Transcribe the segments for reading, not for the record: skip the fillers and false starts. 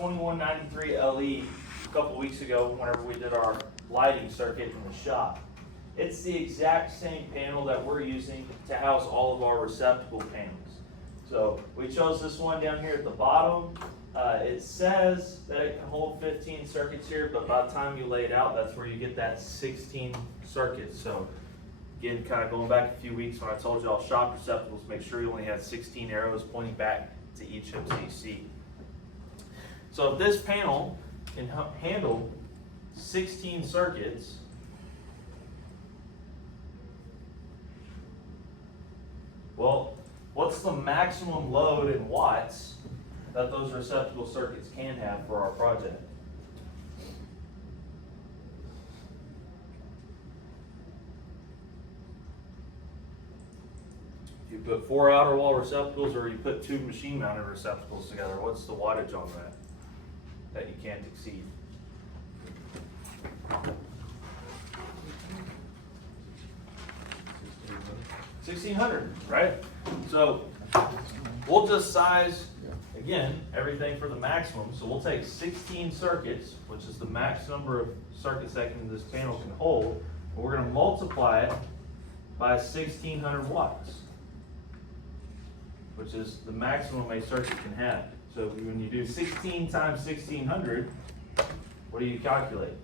2193 LE a couple weeks ago whenever we did our lighting circuit in the shop. It's the exact same panel that we're using to house all of our receptacle panels. So we chose this one down here at the bottom. It says that it can hold 15 circuits here, but by the time you lay it out, that's where you get that 16 circuits. So again, kind of going back a few weeks when I told you all shop receptacles, make sure you only have 16 arrows pointing back to each MCC. So if this panel can handle 16 circuits, well, what's the maximum load in watts that those receptacle circuits can have for our project? If you put 4 outer wall receptacles or you put 2 machine mounted receptacles together, what's the wattage on that you can't exceed? $1,600, right? So we'll just size, again, everything for the maximum. So we'll take 16 circuits, which is the max number of circuits that this panel can hold, and we're going to multiply it by 1,600 watts, which is the maximum a circuit can have. So when you do 16 times 1,600, what do you calculate?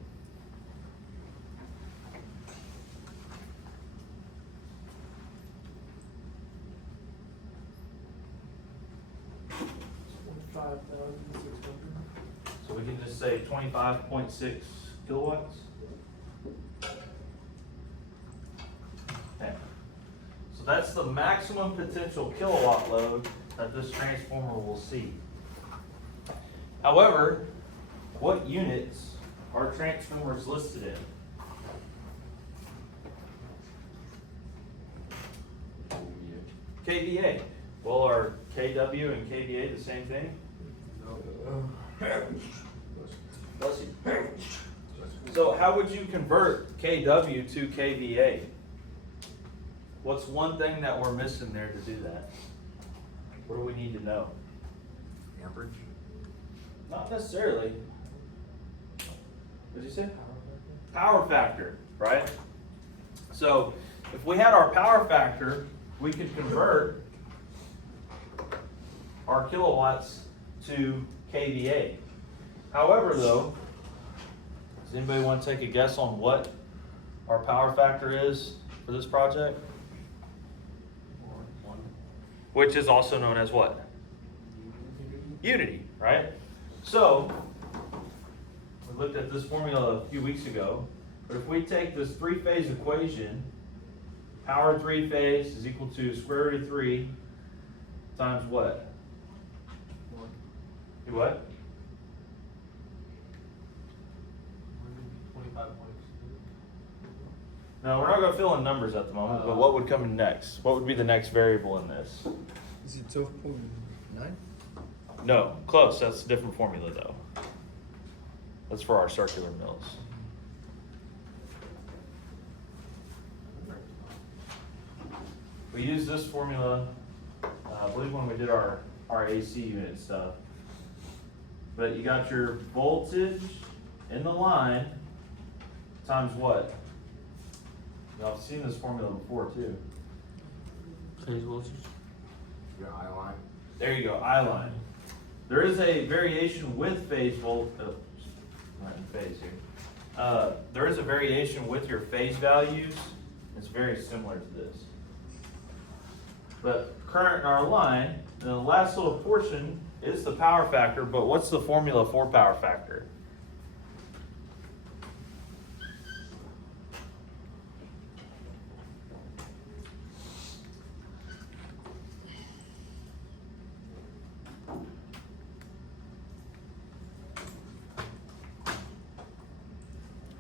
So we can just say 25.6 kilowatts. Okay. So that's the maximum potential kilowatt load that this transformer will see. However, what units are transformers listed in? kVA. Well, are kW and kVA the same thing? Bless you. So how would you convert kW to kVA? What's one thing that we're missing there to do that? What do we need to know? Amperage? Not necessarily. What did you say? Power factor, right? So if we had our power factor, we could convert our kilowatts to kVA. However, though, does anybody want to take a guess on what our power factor is for this project? Which is also known as what? Unity, right? So, we looked at this formula a few weeks ago, but if we take this three-phase equation, power three-phase is equal to square root of 3 times what? Do what? 25 points. No, we're not going to fill in numbers at the moment, but what would come in next? What would be the next variable in this? Is it 12.9? No, close. That's a different formula, though. That's for our circular mills. We used this formula, I believe, when we did our AC unit stuff. But you got your voltage in the line times what? Y'all have seen this formula before, too. Phase voltage. Your eye line. There you go, I line. There is a variation with phase not in phase here. There is a variation with your phase values. It's very similar to this. But current in our line, and the last little portion is the power factor, but what's the formula for power factor?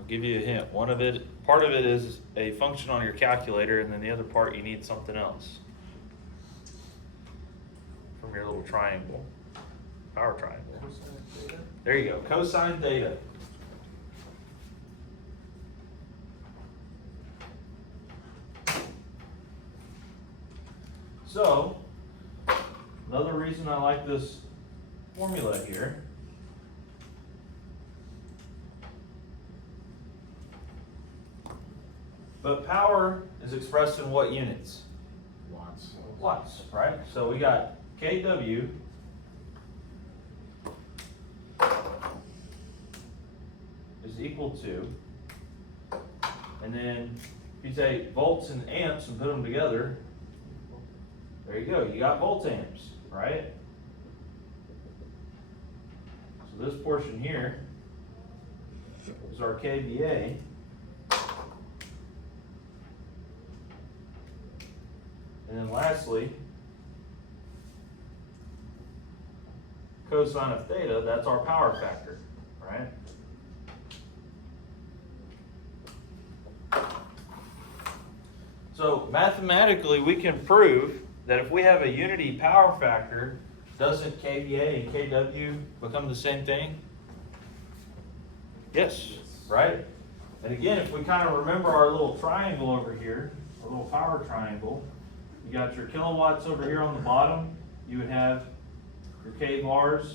Give you a hint. Part of it is a function on your calculator, and then the other part you need something else from your little triangle, power triangle. There you go, cosine theta. So, another reason I like this formula here But power is expressed in what units? Watts. Watts, right? So we got kW is equal to, and then if you take volts and amps and put them together, there you go, you got volt amps, right? So this portion here is our kVA. And then lastly, cosine of theta, that's our power factor, right? So mathematically, we can prove that if we have a unity power factor, doesn't kVA and kW become the same thing? Yes, right? And again, if we kind of remember our little triangle over here, our little power triangle, you got your kilowatts over here on the bottom, you would have your kVARs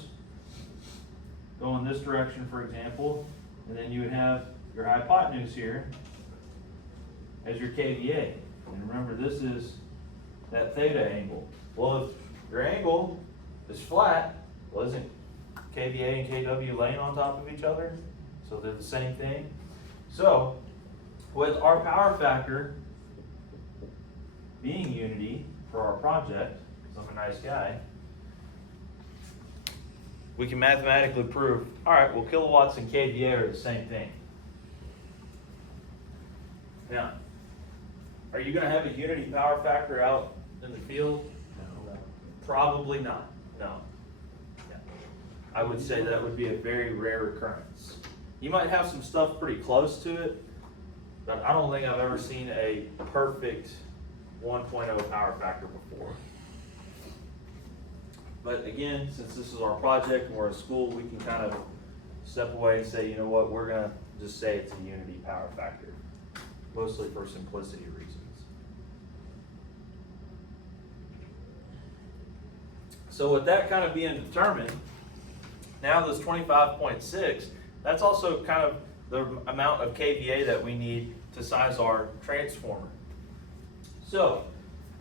going this direction, for example, and then you would have your hypotenuse here as your kVA. And remember, this is that theta angle. Well, if your angle is flat, well, isn't kVA and kW laying on top of each other? So they're the same thing. So, with our power factor being unity for our project, 'cause I'm a nice guy, we can mathematically prove, all right, well, kilowatts and kVA are the same thing. Now, are you going to have a unity power factor out in the field? No. Probably not, no. Yeah. I would say that would be a very rare occurrence. You might have some stuff pretty close to it, but I don't think I've ever seen a perfect 1.0 power factor before. But again, since this is our project and we're a school, we can kind of step away and say, you know what, we're going to just say it's a unity power factor, mostly for simplicity reasons. So with that kind of being determined, now this 25.6, that's also kind of the amount of kVA that we need to size our transformer. So,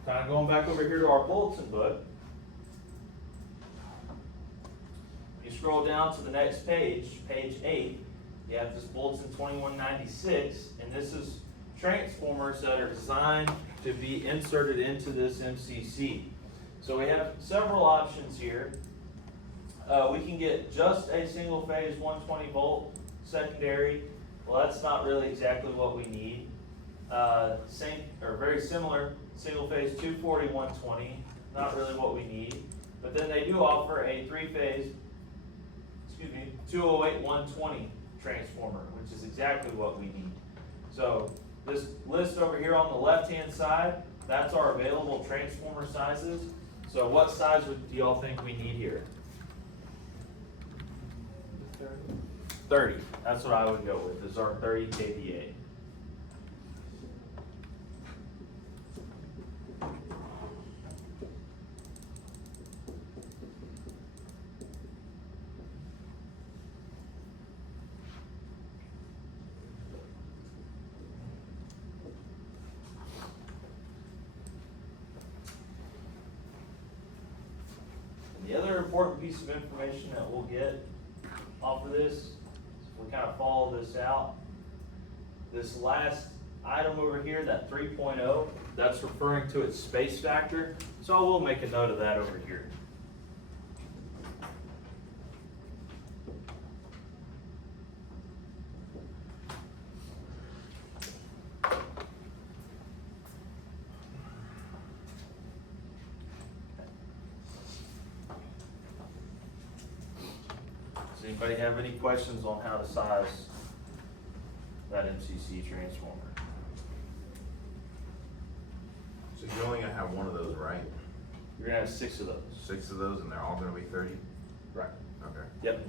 kind of going back over here to our bulletin book, you scroll down to the next page, page 8, you have this bulletin 2196, and this is transformers that are designed to be inserted into this MCC. So we have several options here. We can get just a single phase 120 volt secondary. Well, that's not really exactly what we need. Same or very similar single phase 240 120, not really what we need. But then they do offer a 208 120 transformer, which is exactly what we need. So this list over here on the left hand side, that's our available transformer sizes. So what size do y'all think we need here? 30. That's what I would go with, is our 30 kVA. The other important piece of information that we'll get off of this, if we kind of follow this out, this last item over here, that 3.0, that's referring to its space factor. So I will make a note of that over here. Does anybody have any questions on how to size that MCC transformer? So you're only gonna have one of those, right? You're gonna have 6 of those. 6 of those, and they're all gonna be 30? Right. Okay. Yep.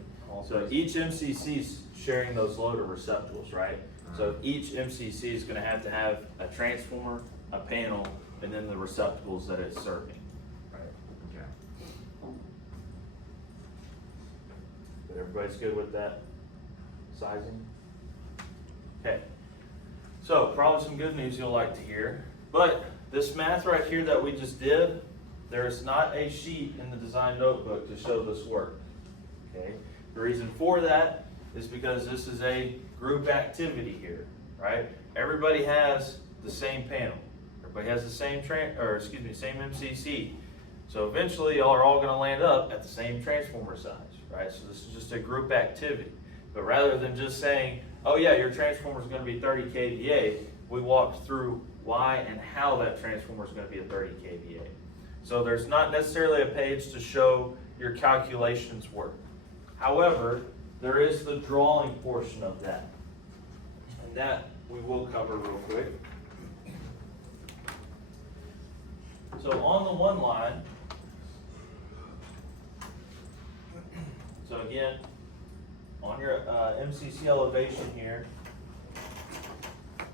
So each MCC is sharing those loader receptacles, right? So each MCC is gonna have a transformer, a panel, and then the receptacles that it's serving. Right. Okay. But everybody's good with that sizing? Okay. So probably some good news you'll like to hear, but this math right here that we just did, there's not a sheet in the design notebook to show this work, okay? The reason for that is because this is a group activity here, right? Everybody has the same panel. Everybody has the same same MCC. So eventually y'all are all gonna land up at the same transformer size, right? So this is just a group activity. But rather than just saying, oh yeah, your transformer is gonna be 30 kVA, we walked through why and how that transformer is gonna be a 30 kVA. So there's not necessarily a page to show your calculations work. However, there is the drawing portion of that. And that we will cover real quick. So on the one line, so again, on your MCC elevation here,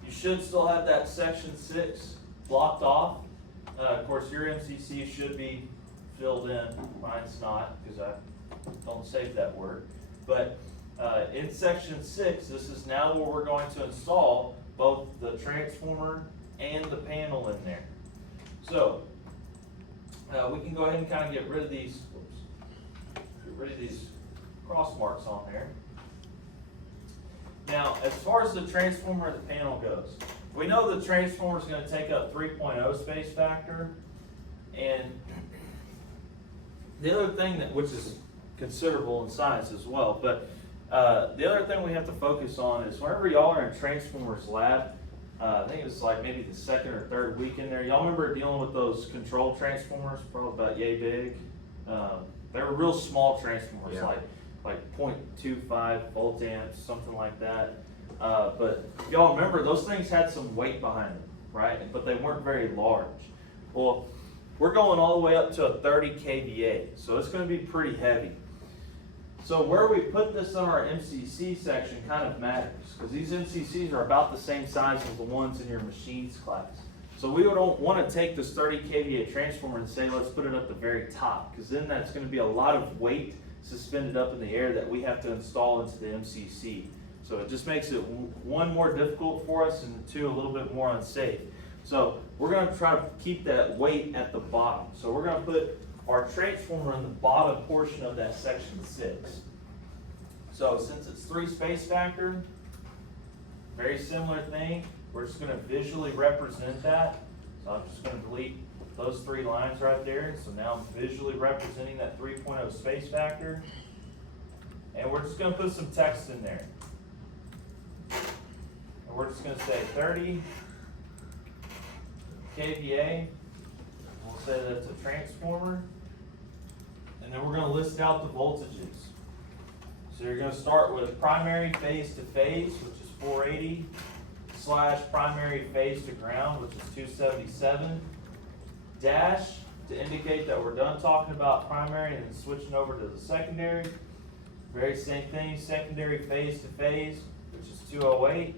you should still have that section 6 blocked off. Of course, your MCC should be filled in. Mine's not, because I don't save that word. But in section 6, this is now where we're going to install both the transformer and the panel in there. So we can go ahead and kind of get rid of these cross marks on there. Now, as far as the transformer and the panel goes, we know the transformer is going to take up 3.0 space factor, and the other thing which is considerable in size as well, but the other thing we have to focus on is whenever y'all are in Transformers Lab, I think it's like maybe the second or third week in there, y'all remember dealing with those control transformers, probably about yay big. They were real small transformers, Yeah. like 0.25 volt amps, something like that. But if y'all remember, those things had some weight behind them, right? But they weren't very large. Well, we're going all the way up to a 30 kVA, so it's going to be pretty heavy. So where we put this on our MCC section kind of matters, because these MCCs are about the same size as the ones in your machines class. So we don't want to take this 30 kVA transformer and say, let's put it at the very top, because then that's going to be a lot of weight suspended up in the air that we have to install into the MCC. So it just makes it, one, more difficult for us, and two, a little bit more unsafe. So we're going to try to keep that weight at the bottom. So we're going to put our transformer in the bottom portion of that section 6. So since it's 3 space factor, very similar thing, we're just going to visually represent that. So I'm just going to delete those 3 lines right there. So now I'm visually representing that 3.0 space factor. And we're just going to put some text in there. And we're just going to say 30 kVA. We'll say that's a transformer. And then we're going to list out the voltages. So you're going to start with primary phase to phase, which is 480, / primary phase to ground, which is 277, dash to indicate that we're done talking about primary and then switching over to the secondary. Very same thing, secondary phase to phase, which is 208,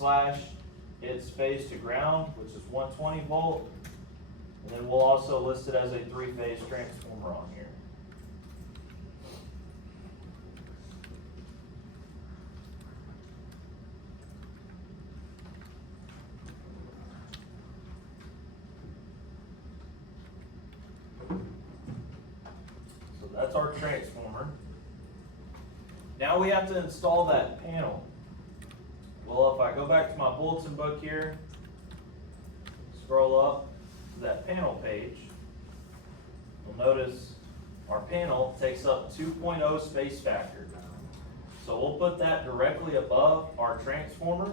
/ its phase to ground, which is 120 volt. And then we'll also list it as a 3-phase transformer on here. So that's our transformer. Now we have to install that panel. Well, if I go back to my bulletin book here, scroll up to that panel page, you'll notice our panel takes up 2.0 space factor. So we'll put that directly above our transformer.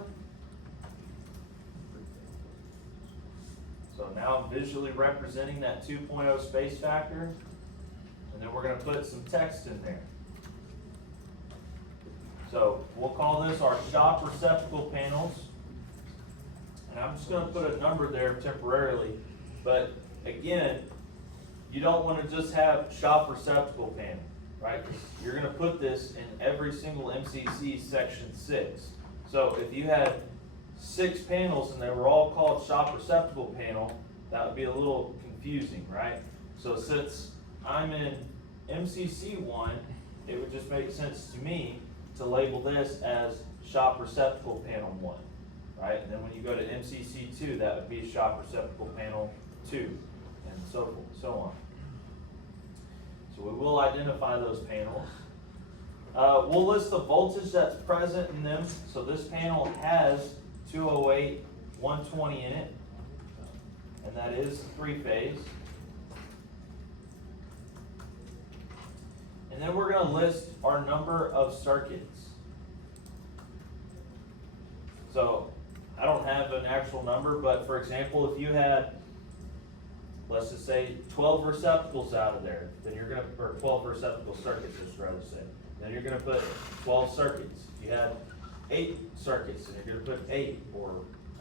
So now I'm visually representing that 2.0 space factor, and then we're going to put some text in there. So we'll call this our shop receptacle panels. And I'm just going to put a number there temporarily. But again, you don't want to just have shop receptacle panel, right? You're going to put this in every single MCC section 6. So if you had 6 panels and they were all called shop receptacle panel, that would be a little confusing, right? So since I'm in MCC 1, it would just make sense to me to label this as shop receptacle panel 1, right? And then when you go to MCC 2, that would be shop receptacle panel 2, and so on. So we will identify those panels. We'll list the voltage that's present in them. So this panel has 208, 120 in it, and that is 3-phase. And then we're going to list our number of circuits. So I don't have an actual number, but for example, if you had, let's just say 12 receptacles out of there, then you're going to, or 12 receptacle circuits, just rather say, then you're going to put 12 circuits. If you had 8 circuits, then you're going to put 8, or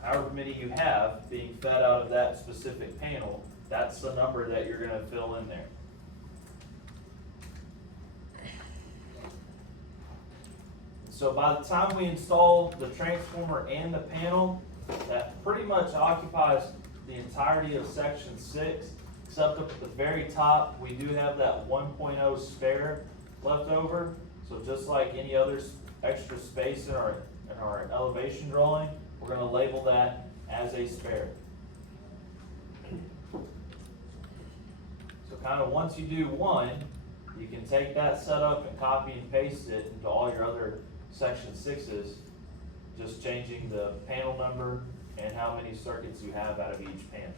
however many you have being fed out of that specific panel, that's the number that you're going to fill in there. So by the time we install the transformer and the panel, that pretty much occupies the entirety of section 6, except up at the very top, we do have that 1.0 spare left over. So just like any other extra space in our elevation drawing, we're going to label that as a spare. So kind of once you do one, you can take that setup and copy and paste it into all your other section 6s, just changing the panel number and how many circuits you have out of each panel.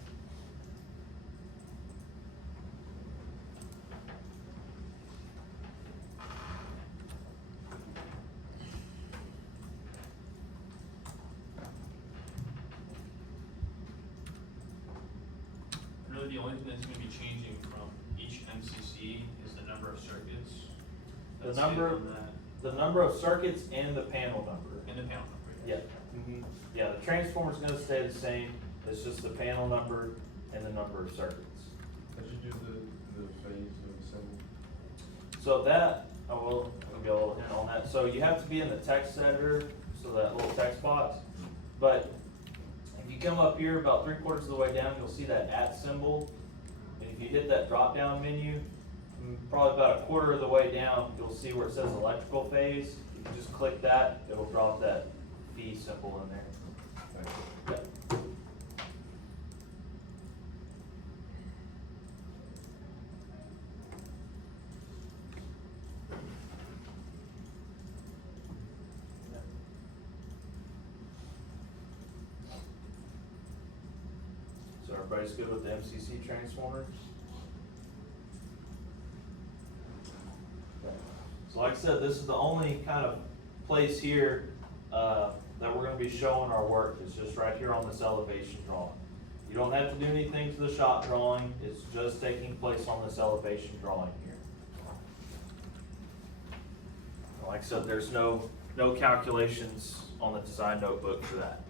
Really, the only thing that's going to be changing from each MCC is the number of circuits. That's it on that. The number of circuits and the panel number. And the panel number. Yeah. Yeah, the transformer's gonna stay the same, it's just the panel number and the number of circuits. How'd you do the phase of the symbol? So that, I'll give you a little hint on that. So you have to be in the text editor, so that little text box. But if you come up here about 3/4 of the way down, you'll see that @ symbol. And if you hit that drop down menu, probably about 1/4 of the way down, you'll see where it says electrical phase. If you just click that, it'll drop that V symbol in there. Yep. So everybody's good with the MCC transformers? So like I said, this is the only kind of place here that we're going to be showing our work. It's just right here on this elevation drawing. You don't have to do anything to the shot drawing. It's just taking place on this elevation drawing here. Like I said, there's no calculations on the design notebook for that.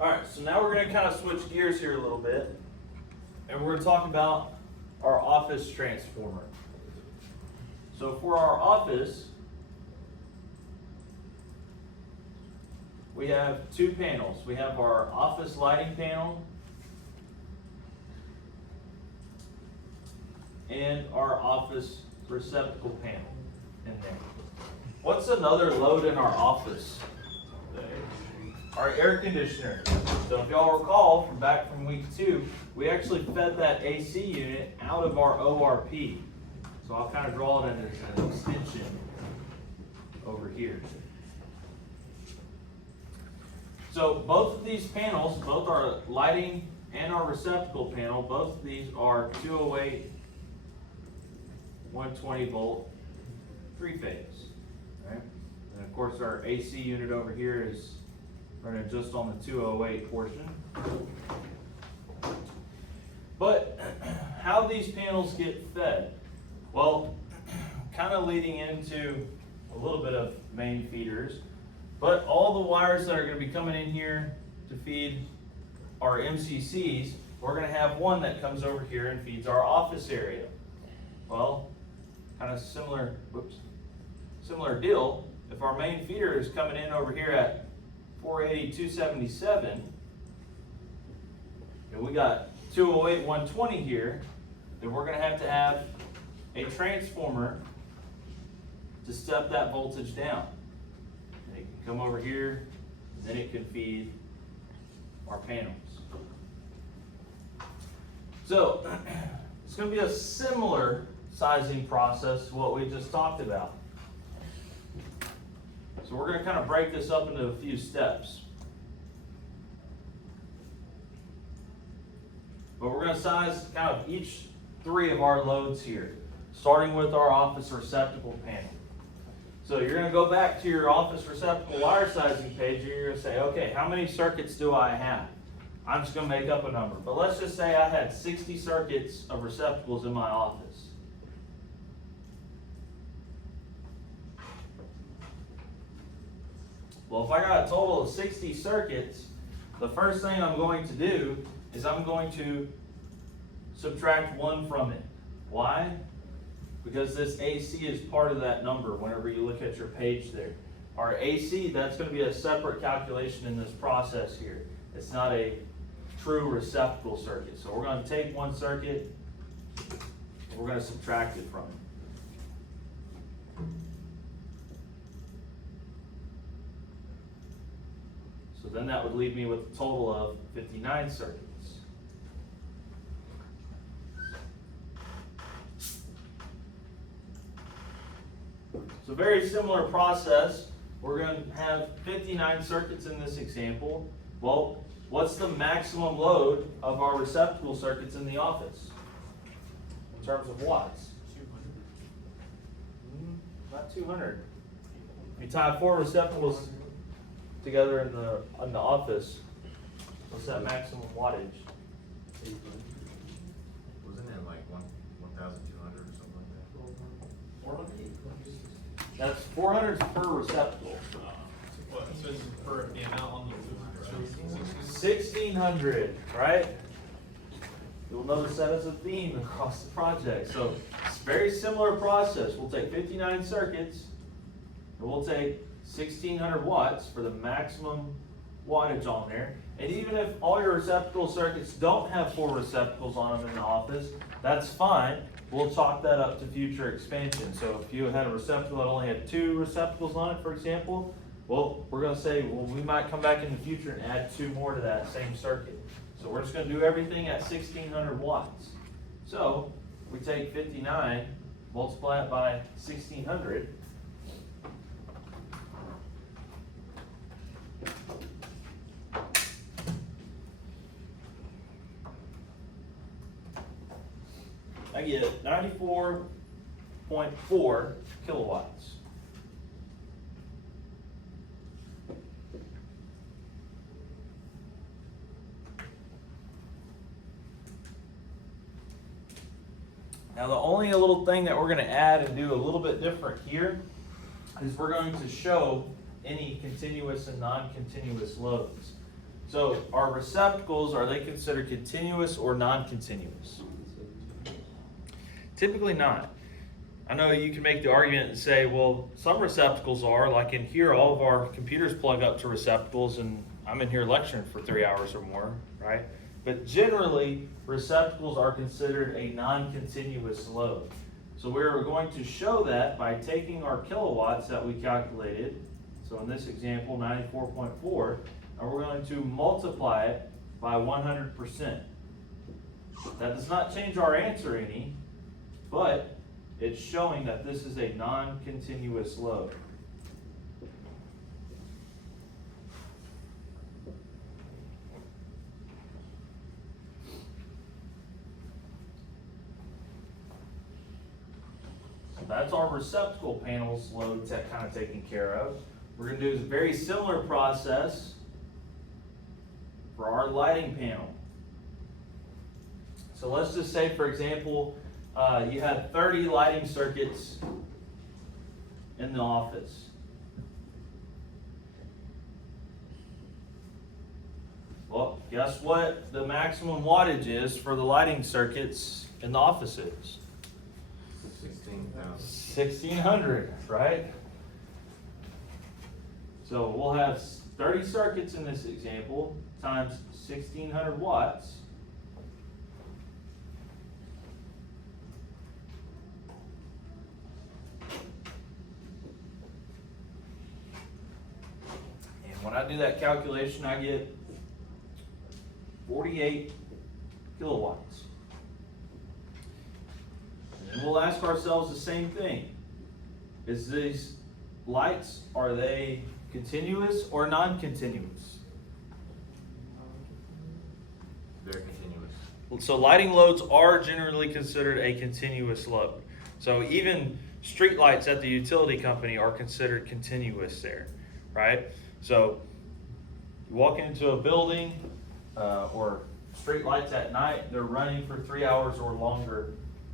Alright, so now we're going to kind of switch gears here a little bit, and we're going to talk about our office transformer. So for our office, we have 2 panels. We have our office lighting panel and our office receptacle panel in there. What's another load in our office? Our air conditioner. So if y'all recall from back from week 2, we actually fed that AC unit out of our ORP. So I'll kind of draw it as an extension over here. So both of these panels, both our lighting and our receptacle panel, both of these are 208, 120 volt, 3-phase. Right? And of course our AC unit over here is running just on the 208 portion. But how these panels get fed? Well, kind of leading into a little bit of main feeders, but all the wires that are going to be coming in here to feed our MCCs, we're going to have one that comes over here and feeds our office area. Well, kind of similar similar deal. If our main feeder is coming in over here at 480, 277, and we got 208, 120 here, then we're gonna have to have a transformer to step that voltage down. And it can come over here, and then it can feed our panels. So, it's gonna be a similar sizing process to what we just talked about. So we're gonna kind of break this up into a few steps. But we're gonna size kind of each three of our loads here, starting with our office receptacle panel. So you're gonna go back to your office receptacle wire sizing page, and you're gonna say, okay, how many circuits do I have? I'm just gonna make up a number, but let's just say I had 60 circuits of receptacles in my office. Well, if I got a total of 60 circuits, the first thing I'm going to do is I'm going to subtract 1 from it. Why? Because this AC is part of that number whenever you look at your page there. Our AC, that's going to be a separate calculation in this process here. It's not a true receptacle circuit. So we're going to take one circuit and we're going to subtract it from it. So then that would leave me with a total of 59 circuits. So very similar process. We're going to have 59 circuits in this example. Well, what's the maximum load of our receptacle circuits in the office in terms of watts? 200. Not 200. If you tie 4 receptacles together in the office, what's that maximum wattage? Wasn't it like 1,200 or something like that? 400? That's 400 per receptacle. What, it says for the amount on the 200, right? 1,600, right? You'll notice that as a theme across the project. So it's a very similar process. We'll take 59 circuits and we'll take 1,600 watts for the maximum wattage on there. And even if all your receptacle circuits don't have 4 receptacles on them in the office, that's fine. We'll chalk that up to future expansion. So if you had a receptacle that only had 2 receptacles on it, for example, well, we're gonna say, well, we might come back in the future and add 2 more to that same circuit. So we're just gonna do everything at 1,600 watts. So we take 59, multiply it by 1,600. I get 94.4 kilowatts. Now the only little thing that we're going to add and do a little bit different here is we're going to show any continuous and non-continuous loads. So our receptacles, are they considered continuous or non-continuous? Typically not. I know you can make the argument and say, well, some receptacles are, like in here, all of our computers plug up to receptacles and I'm in here lecturing for 3 hours or more, right? But generally, receptacles are considered a non-continuous load. So we're going to show that by taking our kilowatts that we calculated, so in this example, 94.4, and we're going to multiply it by 100%. That does not change our answer any, but it's showing that this is a non-continuous load. So that's our receptacle panels loads that kind of taken care of. We're going to do a very similar process for our lighting panel. So let's just say, for example, you had 30 lighting circuits in the office. Well, guess what the maximum wattage is for the lighting circuits in the office is? 16,000. 1,600, right? So we'll have 30 circuits in this example times 1600 watts. And when I do that calculation, I get 48 kilowatts. And then we'll ask ourselves the same thing. Is these lights, are they continuous or non-continuous? They're continuous. So lighting loads are generally considered a continuous load. So even street lights at the utility company are considered continuous there, right? So you walk into a building or street lights at night, they're running for 3 hours or longer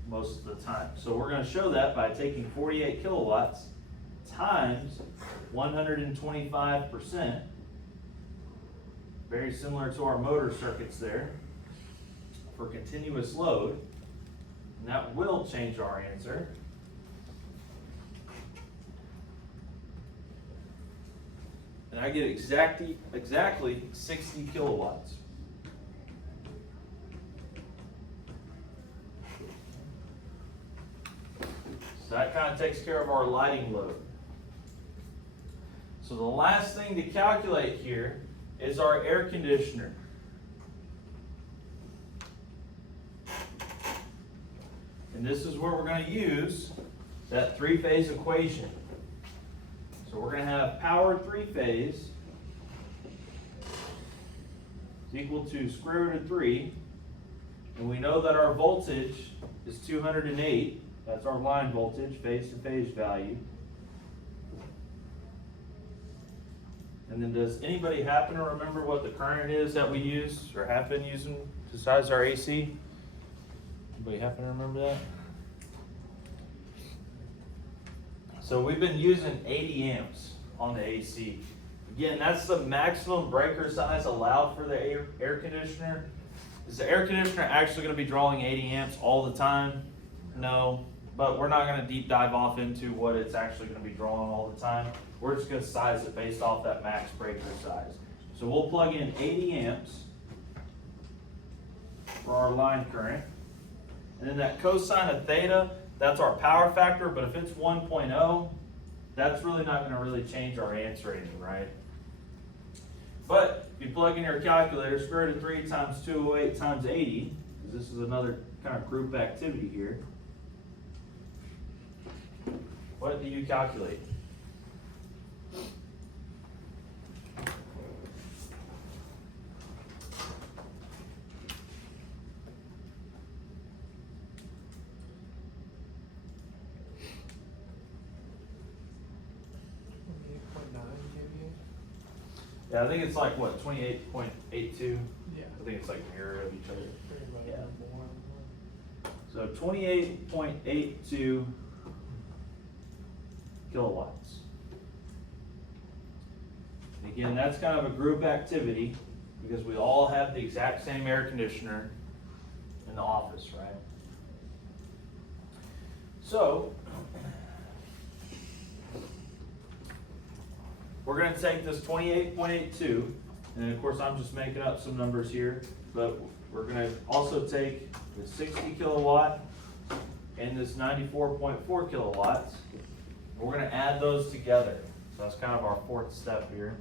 most of the time. So we're going to show that by taking 48 kilowatts times 125%, very similar to our motor circuits there, for continuous load, and that will change our answer. And I get exactly 60 kilowatts. So that kind of takes care of our lighting load. So the last thing to calculate here is our air conditioner. And this is where we're going to use that three-phase equation. So we're going to have power three-phase is equal to square root of 3. And we know that our voltage is 208. That's our line voltage, phase-to-phase value. And then does anybody happen to remember what the current is that we use or have been using besides our AC? Anybody happen to remember that? So we've been using 80 amps on the AC. Again, that's the maximum breaker size allowed for the air conditioner. Is the air conditioner actually going to be drawing 80 amps all the time? No, but we're not going to deep dive off into what it's actually going to be drawing all the time. We're just going to size it based off that max breaker size. So we'll plug in 80 amps for our line current. And then that cosine of theta, that's our power factor, but if it's 1.0, that's really not going to really change our answer any, right? But if you plug in your calculator, square root of 3 times 208 times 80, because this is another kind of group activity here, what do you calculate? Yeah, I think it's like what, 28.82? Yeah. I think it's like mirror of each other. Yeah. So 28.82 kilowatts. And again, that's kind of a group activity because we all have the exact same air conditioner in the office, right? So we're going to take this 28.82, and then of course I'm just making up some numbers here, but we're going to also take the 60 kilowatt and this 94.4 kilowatts. We're going to add those together. So that's kind of our fourth step here.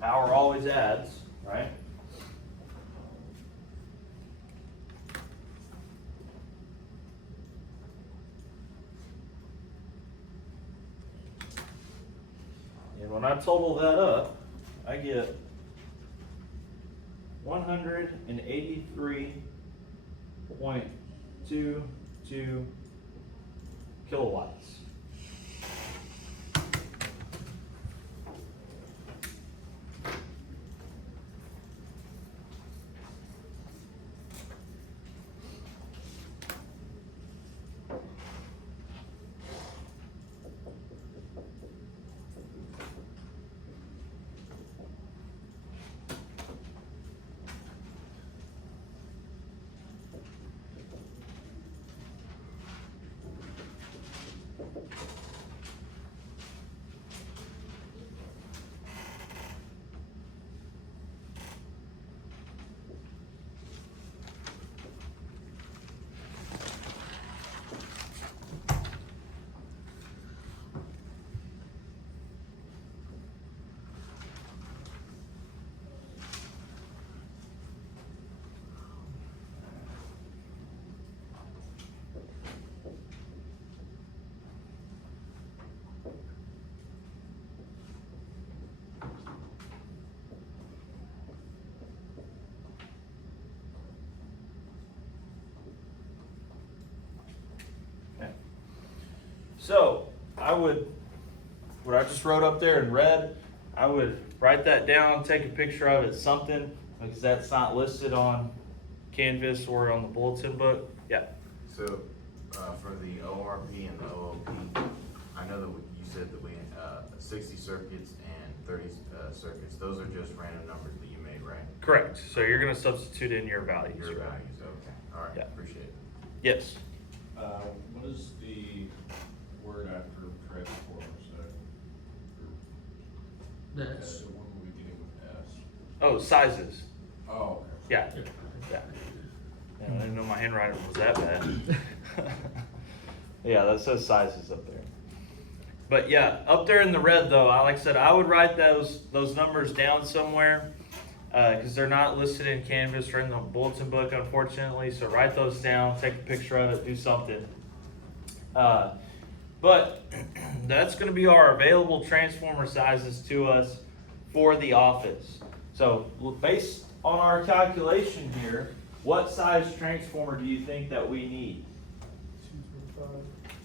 Power always adds, right? And when I total that up, I get 183.22 kilowatts. So, what I just wrote up there in red, I would write that down, take a picture of it, something, because that's not listed on Canvas or on the bulletin book. Yeah, So, for the ORP and the OLP, I know that you said that we, 60 circuits and 30, circuits, those are just random numbers that you made, right? correct. So you're gonna substitute in your values. Your values, okay, alright, Yeah. appreciate it. Yes. What is the word after transformers? That's, What were we getting with S? Oh, sizes. Oh, okay. Yeah, yeah. Yeah, I didn't know my handwriting was that bad. Yeah, that says sizes up there. But yeah, up there in the red though, like I said, I would write those numbers down somewhere, cause they're not listed in Canvas or in the bulletin book, unfortunately, so write those down, take a picture of it, do something. But that's gonna be our available transformer sizes to us for the office. So based on our calculation here, what size transformer do you think that we need?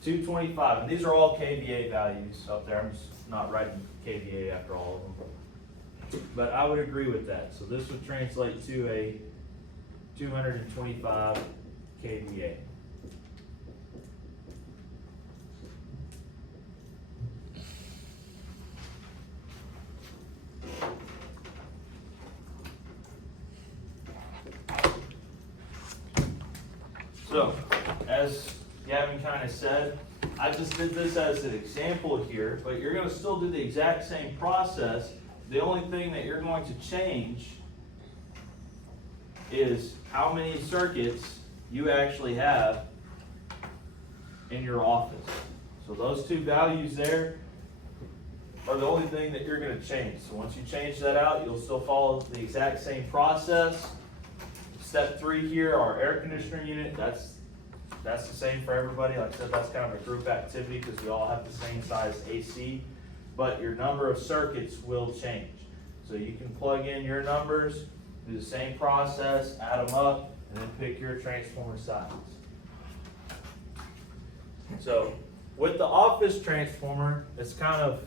225, and these are all KVA values up there. I'm just not writing KVA after all of them. But I would agree with that. So this would translate to a 225 KVA. So, as Gavin kind of said, I just did this as an example here, but you're going to still do the exact same process. The only thing that you're going to change is how many circuits you actually have in your office. So those two values there are the only thing that you're going to change. So once you change that out, you'll still follow the exact same process. Step 3 here, our air conditioner unit, that's the same for everybody. Like I said, that's kind of a group activity because we all have the same size AC, but your number of circuits will change. So you can plug in your numbers, do the same process, add them up, and then pick your transformer size. So with the office transformer, it's kind of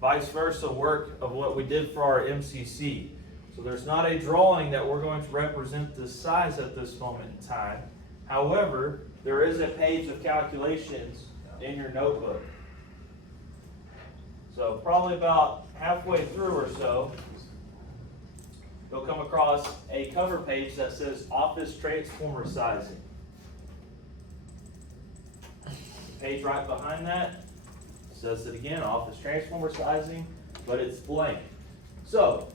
vice versa work of what we did for our MCC. So there's not a drawing that we're going to represent this size at this moment in time. However, there is a page of calculations in your notebook. So probably about halfway through or so, you'll come across a cover page that says office transformer sizing. The page right behind that says it again, office transformer sizing, but it's blank. So,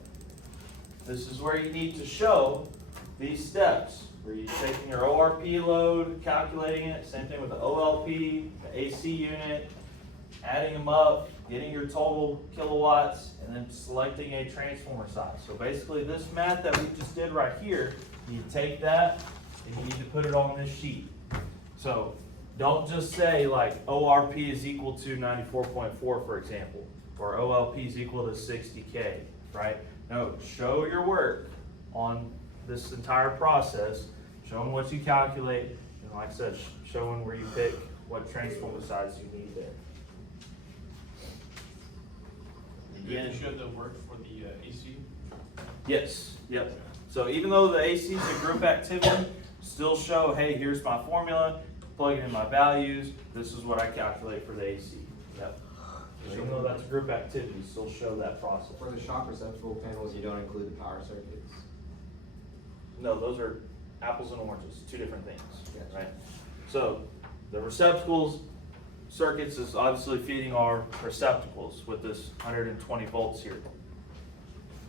this is where you need to show these steps, where you're taking your ORP load, calculating it, same thing with the OLP, the AC unit, adding them up, getting your total kilowatts, and then selecting a transformer size. So basically this math that we just did right here, you take that and you need to put it on this sheet. So don't just say like ORP is equal to 94.4, for example, or OLP is equal to 60K, right? No, show your work on this entire process, showing what you calculate, and like I said, showing where you pick what transformer size you need there. Did you show the work for the AC? Yes, yep. So even though the AC is a group activity, still show, hey, here's my formula, plug it in my values, this is what I calculate for the AC. Yep. So even though that's a group activity, still show that process. For the shock receptacle panels, you don't include the power circuits. No, those are apples and oranges, two different things, Gotcha. right? So the receptacles, circuits is obviously feeding our receptacles with this 120 volts here.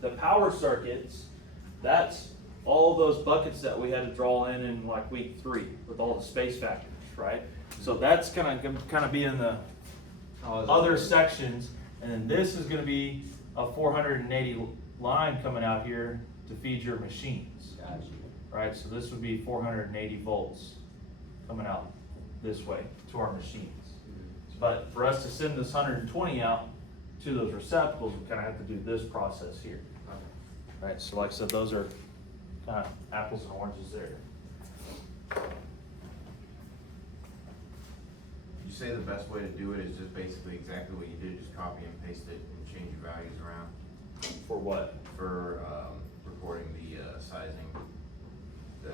The power circuits, that's all those buckets that we had to draw in like week 3 with all the space factors, right? So that's gonna be in the other sections, and then this is gonna be a 480 line coming out here to feed your machines, Gotcha. right? So this would be 480 volts coming out this way to our machines. But for us to send this 120 out to those receptacles, we kind of have to do this process here. Right, so like I said, those are kind of apples and oranges there. You say the best way to do it is just basically exactly what you did, just copy and paste it and change your values around For what? for, recording the, sizing?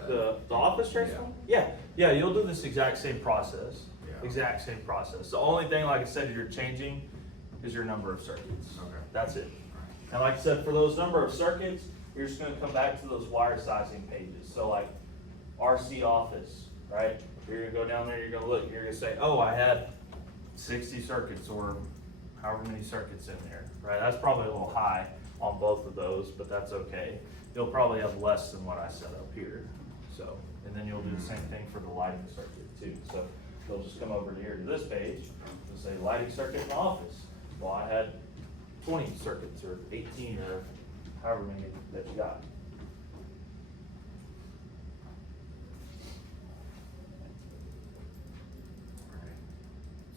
The office transformer? Yeah, you'll do this exact same process. Yeah. Exact same process. The only thing, like I said, you're changing is your number of circuits. Okay. That's it. And like I said, for those number of circuits, you're just gonna come back to those wire sizing pages. So like RC office, right? You're gonna go down there, you're gonna look, you're gonna say, oh, I had 60 circuits or however many circuits in there, right? That's probably a little high on both of those, but that's okay. You'll probably have less than what I set up here. So, and then you'll do the same thing for the lighting circuit too. So they'll just come over here to this page and say lighting circuit in the office. Well, I had 20 circuits or 18 or however many that you got.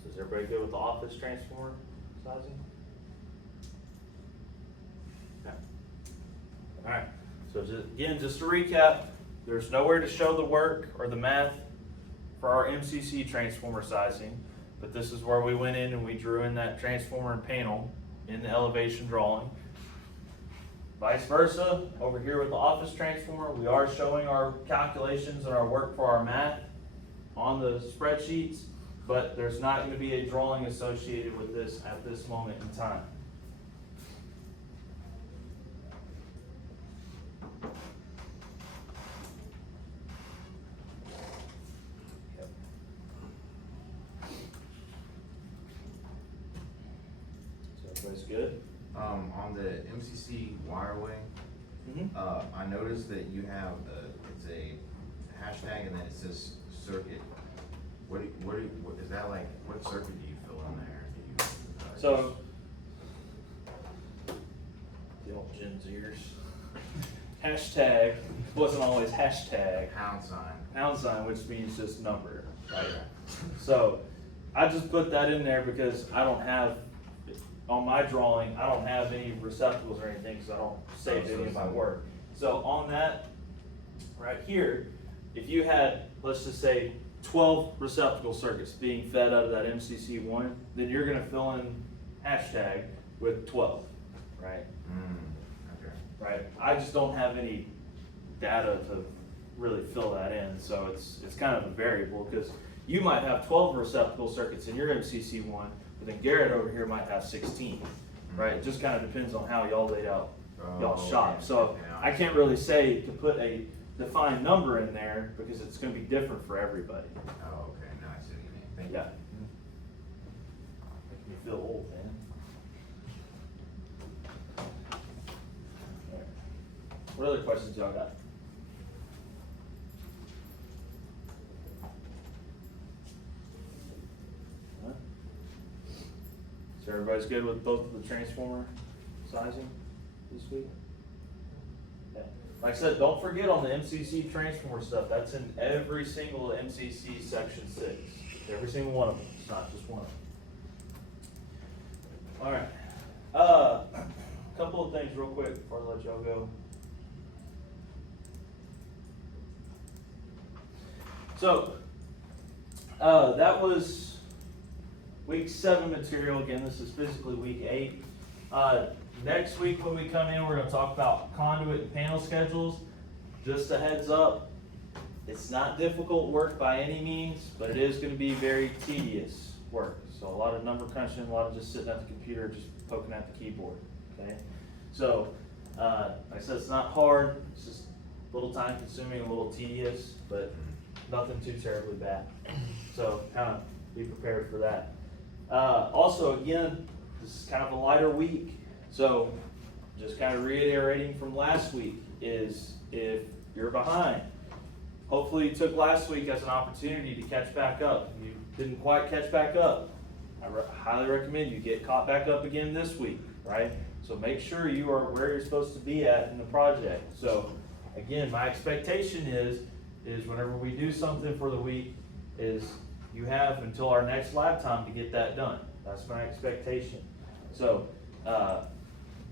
So is everybody good with the office transformer sizing? Okay. All right, so just to recap, there's nowhere to show the work or the math for our MCC transformer sizing, but this is where we went in and we drew in that transformer and panel in the elevation drawing. Vice versa, over here with the office transformer, we are showing our calculations and our work for our math on the spreadsheets, but there's not going to be a drawing associated with this at this moment in time. So everybody's good? On the MCC wireway, I noticed that you have, it's a hashtag and then it says circuit. What is that like, what circuit do you fill in there? Do you, So, the old Gen Zers. Hashtag wasn't always hashtag, pound sign. which means just number, right? Okay. So, I just put that in there because I don't have, on my drawing, I don't have any receptacles or anything, because I don't save any of my work. So on that, right here, if you had, let's just say, 12 receptacle circuits being fed out of that MCC one, then you're gonna fill in hashtag with 12, right? Okay. Right? I just don't have any data to really fill that in, so it's kind of a variable, because you might have 12 receptacle circuits in your MCC one, but then Garrett over here might have 16, right? It just kind of depends on how y'all laid out y'all's Oh, shop. okay. So Yeah, I can't really say to put a defined number in there, because it's gonna be different for everybody. Oh, okay, now I see what you mean. Thank you. Yeah. Making me feel old, man. Alright. What other questions y'all got? Huh? So everybody's good with both of the transformer sizing this week? Okay. Like I said, don't forget on the MCC transformer stuff, that's in every single MCC section 6. Every single one of them, it's not just one of them. Alright, couple of things real quick before I let y'all go. So, that was week 7 material. Again, this is physically week 8. Next week when we come in, we're gonna talk about conduit and panel schedules. Just a heads up, it's not difficult work by any means, but it is gonna be very tedious work. So a lot of number crunching, a lot of just sitting at the computer, just poking at the keyboard, okay? So, like I said, it's not hard, it's just a little time consuming, a little tedious, but nothing too terribly bad. So kind of be prepared for that. Also, again, this is kind of a lighter week. So just kind of reiterating from last week is if you're behind, hopefully you took last week as an opportunity to catch back up. If you didn't quite catch back up, I highly recommend you get caught back up again this week, right? So make sure you are where you're supposed to be at in the project. So again, my expectation is whenever we do something for the week, is you have until our next lab time to get that done. That's my expectation. So,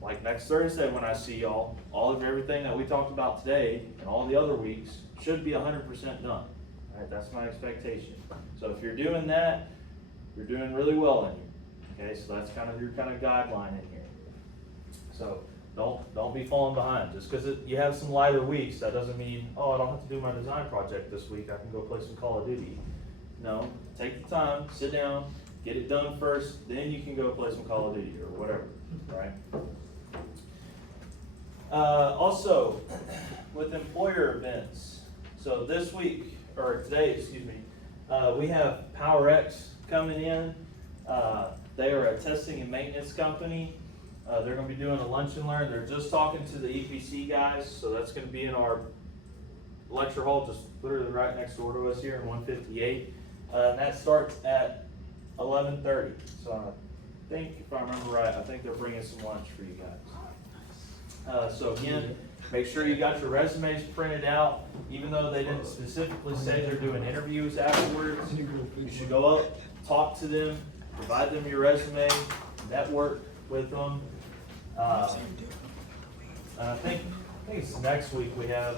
like next Thursday when I see y'all, all of everything that we talked about today and all the other weeks should be 100% done. All right, that's my expectation. So if you're doing that, you're doing really well in here. Okay, so that's kind of your kind of guideline in here. So don't be falling behind. Just because you have some lighter weeks, that doesn't mean, oh, I don't have to do my design project this week, I can go play some Call of Duty. No, take the time, sit down, get it done first, then you can go play some Call of Duty or whatever, right? Also, with employer events, so this week, or today, excuse me, we have PowerX coming in. They are a testing and maintenance company. They're gonna be doing a lunch and learn. They're just talking to the EPC guys, so that's gonna be in our lecture hall, just literally right next door to us here in 158. And that starts at 11:30. So I think, if I remember right, I think they're bringing some lunch for you guys. So again, make sure you got your resumes printed out, even though they didn't specifically say they're doing interviews afterwards. You should go up, talk to them, provide them your resume, network with them. I think it's next week we have